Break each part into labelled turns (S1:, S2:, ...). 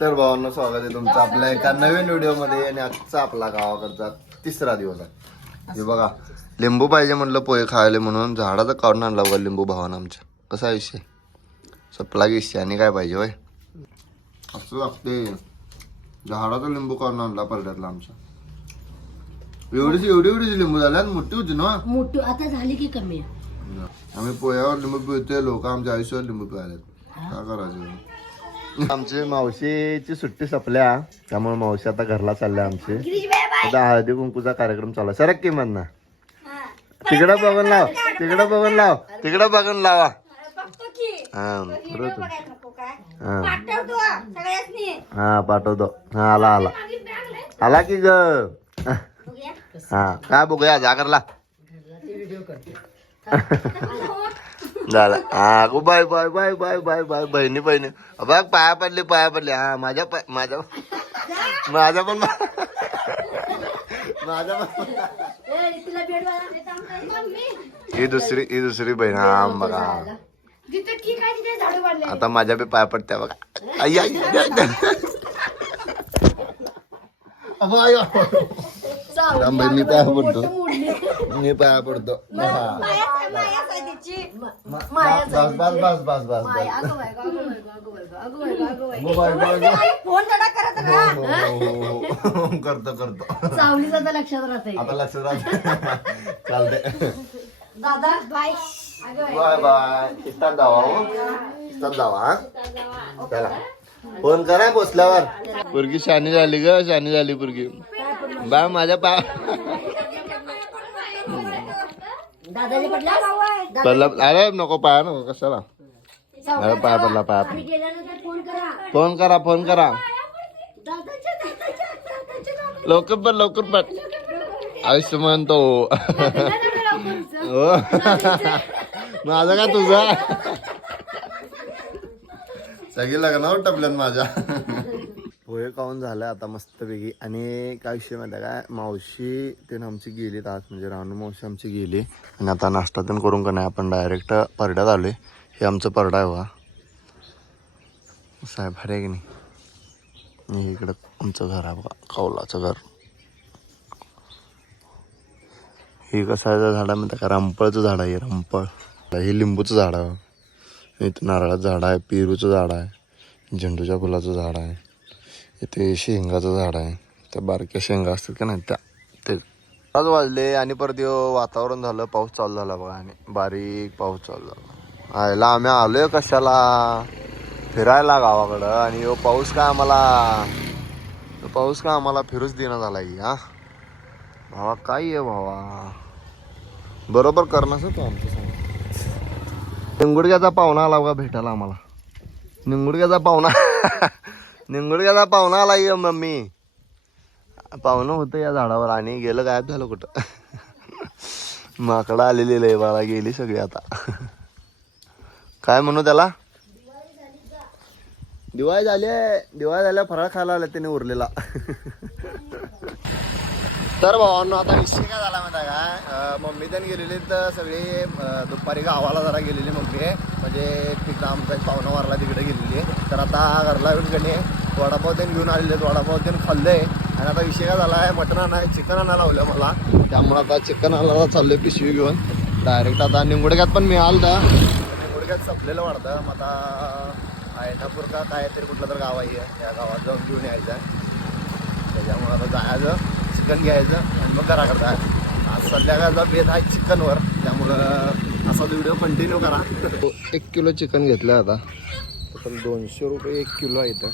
S1: तर भावांनो स्वागत आहे तुमचं आपल्या एका नवीन व्हिडिओमध्ये आणि आजचा आपला गावाकडचा तिसरा दिवस आहे. हे बघा लिंबू पाहिजे म्हणलं पोहे खायले म्हणून झाडाचं काढून आणला बघा लिंबू भावानं आमच्या. कसा आहे विषय? सपला विषय आणि काय पाहिजे होय? असं लागते झाडाचा लिंबू काढून आणला पलट्यातला आमच्या. एवढीच एवढी एवढीच लिंबू झाल्या मोठी होती ना?
S2: मोठी आता झाली की कमी.
S1: आम्ही पोह्यावर लिंबू पिळतोय लोक आमच्या आयुष्यावर लिंबू पिळाले काय करायचं? आमची मावशीची सुट्टी संपल्या. त्यामुळे मावशी आता घरला चालल्या आमची. आता हळदी कुंकूचा कार्यक्रम चालू आहे. सरक की म्हणना तिकडं बघून लाव. तिकडं बघून लाव. तिकडं बघून लावा. हा बरोबर. हा. हा पाठवतो. हा आला आला. आला की ग. हा काय बघूया? जागरला. झालं हा गो bye bye bye bye bye bye बहिणी बहिणी बघ पाया पडले पाया पडले हा माझ्या पाय माझ्या पण माझ्या पण ही दुसरी ही दुसरी बहीण हा बघा आता माझ्या बी पाया पडत्या बघा आई, आई, आई, आई. अहो, आई, अहो. थांब बाई, मी पाया पडतो. मी पाया पडतो हा. बस बस बस बस बस बस गो बाय, बाय, बाय. हो, हो, हो, हो. करतो करतो.
S2: सावलीच आता लक्षात राहते
S1: आता लक्षात राहत चालते
S2: दादा. बाय.
S1: बाय. बाय इस्तात जावा हो. इस्तात जावा हा. चला. फोन करा पोचल्यावर पुरगी शानी झाली ग शानी झाली पुरगी. बा माझ्या पा
S2: पडला?
S1: अरे नको पाया नको कशाला? अरे पाया पडला पाया
S2: फोन करा.
S1: फोन करा लवकर पण लवकर पण आयुष्य म्हणतो हो. माझा का तुझा? सगळी लग्नावर टपल्यात माझ्या. पोहे काहून झालं आता मस्तपैकी. आणि काय विषय माहिती आहे काय? मावशी ते आमची गेली आज म्हणजे रानू मावशी आमची गेली. आणि आता नाश्ता तेन करून का नाही आपण डायरेक्ट परड्यात आलोय. हे आमचं परडा आहे वा साहेब हरे आहे की नाही? इकडं आमचं घर आहे बघा कौलाचं घर. हे कसायचं झाड आहे माहिती का? रामपळचं झाड आहे हे रामफळ. हे लिंबूचं झाड आहे. इथं नारळाचं झाड आहे पेरूचं झाड आहे झेंडूच्या फुलाचं झाड आहे. इथे शेंगाचं झाड आहे. त्या बारक्या शेंगा असतात का नाही त्या ते आज वाजले आणि परत वातावरण झालं पाऊस चालू झाला बघा आणि बारीक पाऊस चालू झाला. आयला आम्ही आलोय कशाला? फिरायला गावाकडं आणि यो पाऊस का आम्हाला? पाऊस का आम्हाला फिरूच देणं झाला आहे हा? भावा काय आहे भावा? बरोबर करणार तो आमचं सांग. निंगुडग्याचा पाहुणा आला बघा भेटायला आम्हाला. निंगुडग्याचा पाहुणा. निंगुडग्याचा पाहुणा आला ये मम्मी. पाहुणं होतं या झाडावर आणि गेलं गायब झालं कुठं? माकडं आलेली लय बाळा गेली सगळी आता. काय म्हणू त्याला? दिवाळी झाली दिवाळी झाल्या फराळ खायला आला त्याने उरलेला. तर भावांनो आता विषय काय झाला माहिती आहे काय मम्मी त्याने गेलेली तर सगळी दुपारी गावाला जरा गेलेली मम्मी. म्हणजे तिथं आमचा एक पाहुणा वारला तिकडे गेलेली तर आता घरला येऊन गणे वडापाव त्यांनी घेऊन आलेले आहेत, वडापाव त्यांनी खाल्ले. आणि आता विषय काय झाला आहे मटण आणा चिकन आणा लावलं मला. त्यामुळे आता चिकन आणायला चाललोय पिशवी घेऊन. डायरेक्ट आता निंगुडक्यात पण मिळालं तर. निंगुडक्यात संपलेलं वाढतं. मग आता आयठापूर का काय तरी कुठलं तर गाव आहे. या गावात जाऊन घेऊन यायचं. आहे त्याच्यामुळे आता जायचं चिकन घ्यायचं आणि मग घराकडं करता आज संध्याकाळचा भेद आहे चिकनवर त्यामुळं असा व्हिडिओ कंटिन्यू करा. एक किलो चिकन घेतलं आता. पण दोनशे रुपये एक किलो आहे इथं.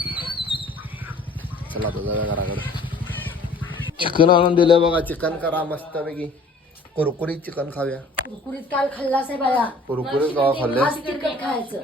S1: चला आता जाऊया घराकडे. चिकन आणून दिलं बघा चिकन करा मस्तपैकी. कुरकुरीत चिकन खाऊया.
S2: कुरकुरीत काल खाल्लाच आहे बाळा.
S1: कुरकुरीत कवा खाल्ले
S2: खायचं?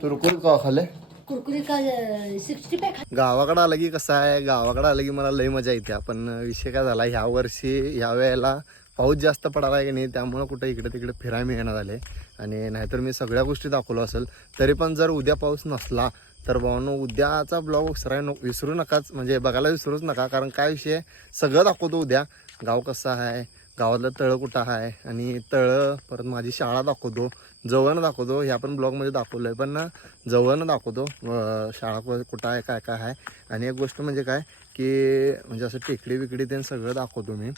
S1: कुरकुरीत कवा खाल्ले
S2: कुरकुरीत काल सिक्स्टी फाय
S1: गावाकडं आलं की कसं आहे? गावाकडं आलं की मला लई मजा येते. पण विषय काय झाला? ह्या वर्षी ह्या वेळेला पाऊस जास्त पडायला आहे की नाही त्यामुळं कुठं इकडे तिकडे फिरायला मिळणार झाले आणि नाहीतर मी सगळ्या गोष्टी दाखवलो असेल. तरी पण जर उद्या पाऊस नसला तर भावानो उद्याचा ब्लॉग विसराय नको विसरू नकाच. म्हणजे बघायला विसरूच नका कारण काय विषय आहे, सगळं दाखवतो उद्या. गाव कसं आहे? गावातलं तळं कुठं आहे? आणि तळं परत माझी शाळा दाखवतो. जवळनं दाखवतो. ह्या पण ब्लॉगमध्ये दाखवलं आहे पण जवळनं दाखवतो. शाळा कु- कुठं आहे? काय काय आहे? आणि एक गोष्ट म्हणजे काय? की म्हणजे असं टेकडी विकडी ते सगळं दाखवतो मी.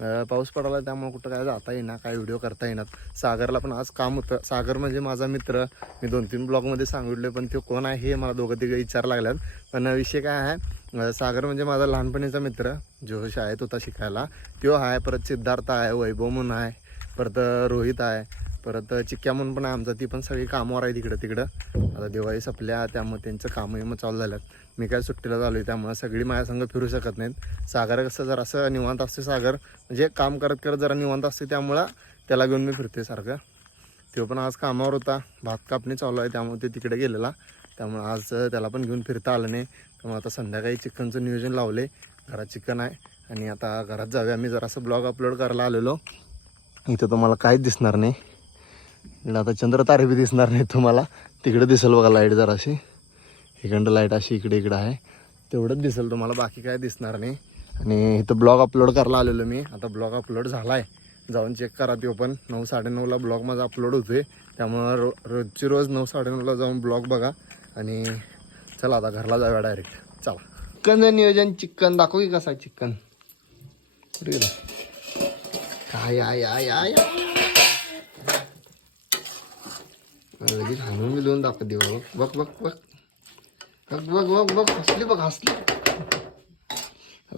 S1: पाऊस पडाला त्यामुळे कुठं काय जाता येईना काय व्हिडिओ करता येणार सागरला पण आज काम होतं. सागर म्हणजे माझा मित्र. मी दोन तीन ब्लॉगमध्ये सांगितले पण तो कोण आहे हे मला दोघं तिघं विचार लागल्यात. पण विषय काय आहे सागर म्हणजे माझा लहानपणीचा मित्र जो शाळेत होता शिकायला तो आहे परत सिद्धार्थ आहे वैभव म्हणून आहे परत रोहित आहे. परत चिक्क्या म्हणून पण आहे आमचा. ती पण सगळी कामावर आहे तिकडं तिकडं. आता दिवाळी संपल्या त्यामुळे त्यांचं कामही मग चालू झाल्यात. मी काय सुट्टीला चालू आहे त्यामुळे सगळी माझ्या संग फिरू शकत नाहीत. सागर कसं जरा असं निवांत असते सागर. म्हणजे काम करत करत जरा निवांत असते त्यामुळं त्याला घेऊन मी फिरते सारखं. तो पण आज कामावर होता. भात कापणी चालू आहे त्यामुळे ते तिकडे गेलेला. त्यामुळे आज त्याला पण घेऊन फिरता आलं नाही. त्यामुळे आता संध्याकाळी चिकनचं नियोजन लावले घरात चिकन आहे. आणि आता घरात जाऊया. मी जरासं ब्लॉग अपलोड करायला आलेलो. इथं तुम्हाला काहीच दिसणार नाही. इकडं आता चंद्र तारे बी दिसणार नाही तुम्हाला. तिकडे दिसेल बघा लाइट जराशी. इकडं लाइट अशी इकडे इकडं आहे. तेवढंच दिसेल तुम्हाला बाकी काय दिसणार नाही. आणि इथं ब्लॉग अपलोड करायला आलेलो मी. आता ब्लॉग अपलोड झाला आहे जाऊन चेक करा तो पण नऊ साडेनऊला ब्लॉग माझा अपलोड होतो आहे त्यामुळं रो रोजची रोज नऊ साडेनऊला जाऊन ब्लॉग बघा. आणि चला आता घरला जाऊया डायरेक्ट चला. चिकनचं नियोजन चिकन. दाखव की कसा चिकन. काय आय आय आय आय. लगेच हाणून मी दोन दाखवत बघ बघ बघ. बघ बघ बघ बघ. हसली बघ हसली.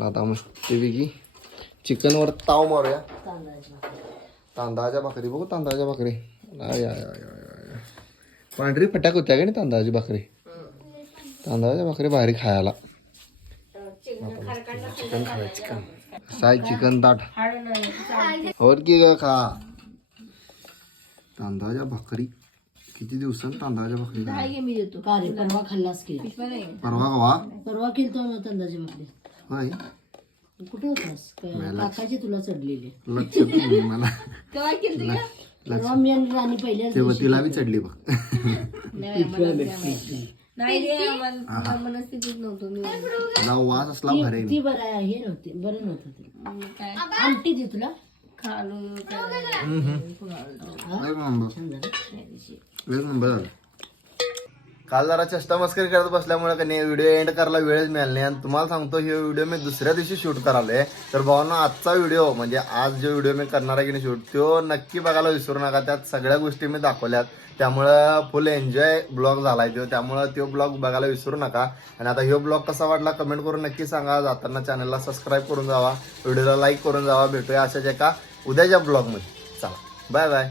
S1: आता मस्तपैकी चिकनवर ताव मारूया. तांदळाच्या भाकरी. बघू तांदळाच्या भाकरी. पांढरी फटाक होत्या का नाही तांदळाची भाकरी? तांदळाच्या भाकरी भारी खायला. चिकन खाय चिकन साय चिकन ताट. और की खा. तांदळाच्या भाकरी. किती दिवसांत तांदळाच्या भाकरी?
S2: काय घे मी देतो. का रे? परवा खाल्लास की?
S1: परवा कवा
S2: परवा केलतो ना तांदळाची भाकरी.
S1: होय?
S2: कुठे होतास? काकाची तुला चढलेली.
S1: लक्षात नाही मला.
S2: परवा मी आणि राणी पहिल्याच
S1: तेव्हा तिला बी चढली बघ. मला वास असला भरे
S2: ती बरं आहे हे नव्हती बरं नव्हतं ते. आमटी दे तुला.
S1: झालं काल जरा चेष्टा मस्करी करत बसल्यामुळे का नाही व्हिडिओ एंड करायला वेळच मिळाला नाही. आणि तुम्हाला सांगतो हे व्हिडिओ मी दुसऱ्या दिवशी शूट करालोय तर भावांना आजचा व्हिडिओ म्हणजे आज जो व्हिडिओ मी करणार आहे की नाही शूट तो नक्की बघायला विसरू नका. त्यात सगळ्या गोष्टी मी दाखवल्यात. त्यामुळं फुल एन्जॉय ब्लॉग झालाय तो. त्यामुळं तो ब्लॉग बघायला विसरू नका. आणि आता ह्यो ब्लॉग कसा वाटला कमेंट करून नक्की सांगा. जाताना चॅनलला सबस्क्राईब करून जावा. व्हिडिओला लाईक करून जावा. भेटूया अशाच एका उद्याच्या ब्लॉगमध्ये. चला बाय बाय.